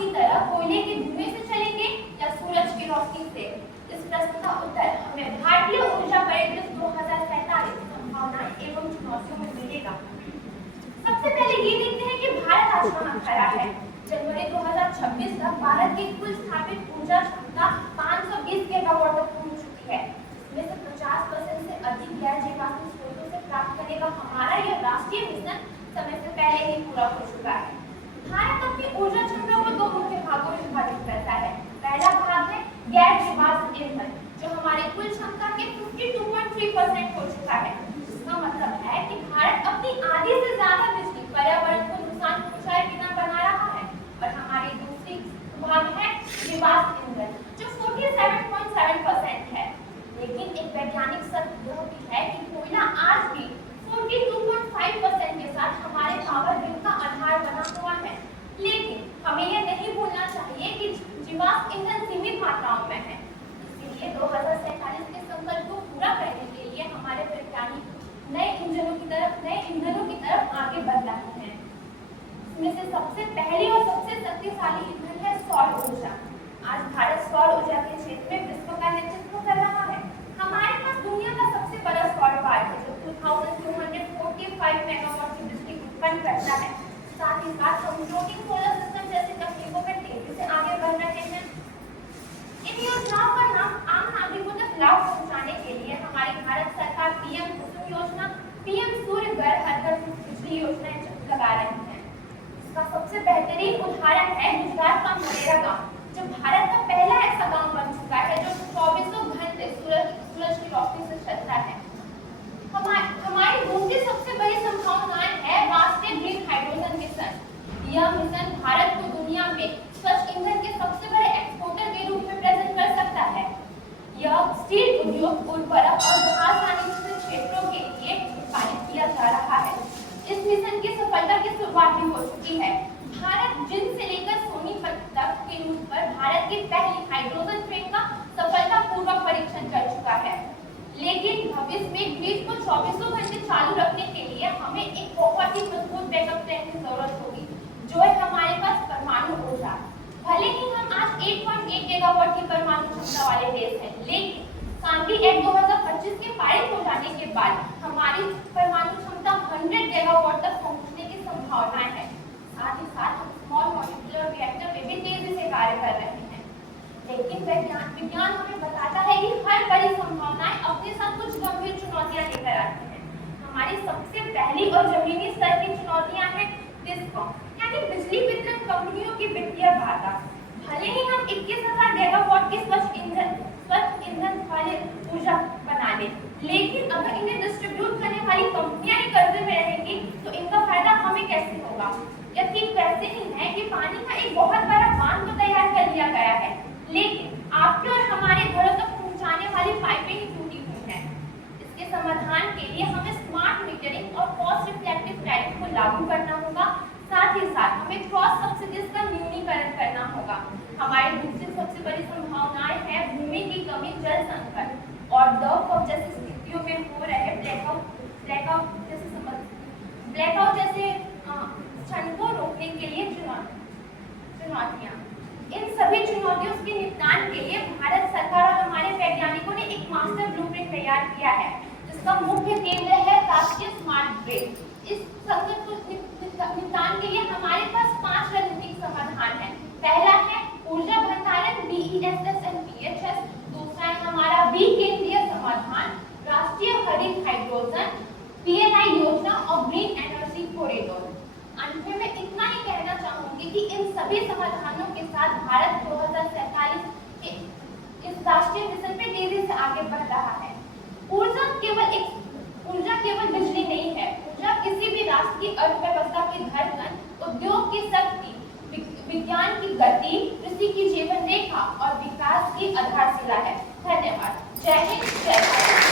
की तरह कोयले के धुएं से चलेंगे या सूरज की रोशनी से? इस प्रश्न का उत्तर हमें भारतीय ऊर्जा परिदृश्य 2047 संभावनाएं एवं चुनौतियों में मिलेगा। सबसे पहले ये देखते हैं कि भारत आज कहाँ खड़ा है। जनवरी 2026 तक भारत की कुल स्थापित ऊर्जा क्षमता 520 गीगावाट तक पहुंच चुकी है। इसमें से 50% से अधिक गैर जीवाश्म स्रोतों से प्राप्त करने का हमारा यह राष्ट्रीय मिशन समय से पहले ही पूरा हो चुका है। भारत अपनी ऊर्जा क्षमता को दो मुख्य भागों में विभाजित करता है। पहला भाग है गैर जीवाश्म ईंधन, जो हमारी कुल क्षमता के 52.3% हो चुका है। इसका मतलब है कि भारत अपनी आधी से ज्यादा बिजली पर्यावरण को नुकसान पहुंचाए बिना बना रहा है। और हमारी दूसरी भाग है जीवाश्म ईंधन, जो 47.7% है। लेकिन एक वैज्ञानिक सत्य यह भी है कि कोयला आज भी 42.5% के साथ हमारे पावर ग्रिड का आधार बना हुआ है। लेकिन हमें यह नहीं भूलना चाहिए कि जीवाश्म ईंधन सीमित मात्राओं में है। इसीलिए 2047 के संकल्प को पूरा करने के लिए हमारे वैज्ञानिक नए ईंधनों की तरफ आगे बढ़ रहे हैं। इसमें से सबसे पहली और सबसे शक्तिशाली ईंधन है सौर ऊर्जा। आज भारत सौर ऊर्जा के क्षेत्र में विश्व का नेतृत्व कर रहा है। हमारे पास दुनिया का सबसे बड़ा सौर पार्क है, जो 2245 मेगावाट की बिजली उत्पन्न करता है। साथ ही साथ हम फ्लोटिंग सोलर सिस्टम जैसी तकनीकों में तेजी से आगे बढ़ रहे हैं। इन योजनाओं का नाम आम नागरिकों तक लाभ पहुंचाने के लिए हमारी भारत सरकार पीएम कुसुम योजना, पीएम सूर्य घर हर घर बिजली योजनाएं लगा रही है। इसका सबसे बेहतरीन उदाहरण है गुजरात का मोटेरा गांव, जो भारत का पहला ऐसा गांव बन चुका है जो 24 घंटे सूरज की रोशनी से चलता है। हमारी दूसरी सबसे बड़ी संभावनाएं है राष्ट्रीय ग्रीन हाइड्रोजन मिशन। यह मिशन भारत को दुनिया में स्वच्छ ईंधन के सबसे बड़े एक्सपोर्टर के रूप में प्रेजेंट कर सकता है। यह स्टील उद्योग, उर्वरक और घास वाणिज्य क्षेत्रों के लिए पारित किया जा रहा है। इस मिशन की सफलता की शुरुआत भी हो चुकी है। भारत जिन से लेकर सोनीपत तक के रूट पर भारत की पहली हाइड्रोजन ट्रेन का सफलतापूर्वक परीक्षण कर चुका है। लेकिन भविष्य में ग्रिड को 24 घंटे चालू रखने के लिए हमें एक बहुत ही मजबूत बैकअप प्लान की जरूरत होगी, जो है हमारे पास परमाणु ऊर्जा। भले ही हम आज 8.8 गीगावाट की परमाणु क्षमता वाले देश हैं, लेकिन शांति एक्ट 2025 के पारित हो जाने के बाद हमारी परमाणु क्षमता 100 गीगावाट तक पहुंचने की संभावना है। साथ ही साथ हम स्मॉल मॉलिक्यूलर रिएक्टर में भी तेजी से कार्य कर रहे हैं। लेकिन विज्ञान हमें बताता है कि हर बड़ी संभावनाएं अपने साथ कुछ गंभीर चुनौतियां लेकर आती हैं। हमारी सबसे पहली और जमीनी स्तर की चुनौतियां हैं डिस्कॉम, यानी बिजली वितरण कंपनियों की वित्तीय बाधा। भले ही हम 21,000 गीगावाट की स्वच्छ ईंधन वाली ऊर्जा बना लें, लेकिन अगर इन्हें डिस्ट्रीब्यूट करने वाली कंपनियां ही कर्जे में रहेंगी तो इनका फायदा हमें कैसे होगा? यकीन वैसे ही है कि पानी का एक बहुत बड़ा बांध तो तैयार कर लिया गया है, लेकिन आपके और हमारे घरों तक पहुंचाने वाली पाइपें ही टूटी हुई हैं। इसके समाधान के लिए हमें स्मार्ट मीटरिंग और कॉस्ट रिफ्लेक्टिव टैरिफ को लागू करना होगा। साथ ही साथ हमें क्रॉस सब्सिडीज का न्यूनीकरण करना होगा। हमारी दूसरी सबसे बड़ी संभावनाएं है भूमि की कमी, जल संकट और दौर जैसी स्थितियों में हो रहे ब्लैकआउट जैसे क्षण को रोकने के लिए चुनौतियां। इन सभी चुनौतियों के निपटान के लिए भारत सरकार और हमारे वैज्ञानिकों ने एक मास्टर ब्लूप्रिंट तैयार किया है, जिसका मुख्य केंद्र है राष्ट्रीय स्मार्ट ग्रिड। इस संकट को निपटान के लिए हमारे पास 5 रणनीतिक समाधान है। पहला है ऊर्जा भंडारण BESS and PHS। दूसरा है हमारा केंद्रीय समाधान राष्ट्रीय हरित हाइड्रोजन PNI योजना और ग्रीन एनर्जी कॉरिडोर। अंत में मैं इतना ही कहना चाहूंगी कि इन सभी समाधानों के साथ भारत 2047 के इस राष्ट्रीय मिशन पे तेजी से आगे बढ़ रहा है। ऊर्जा केवल बिजली नहीं है। ऊर्जा किसी भी राष्ट्र की अर्थव्यवस्था की धड़कन, उद्योग की शक्ति, विज्ञान की गति, कृषि की जीवन रेखा और विकास की आधारशिला है। धन्यवाद। जय हिंद, जय भारत।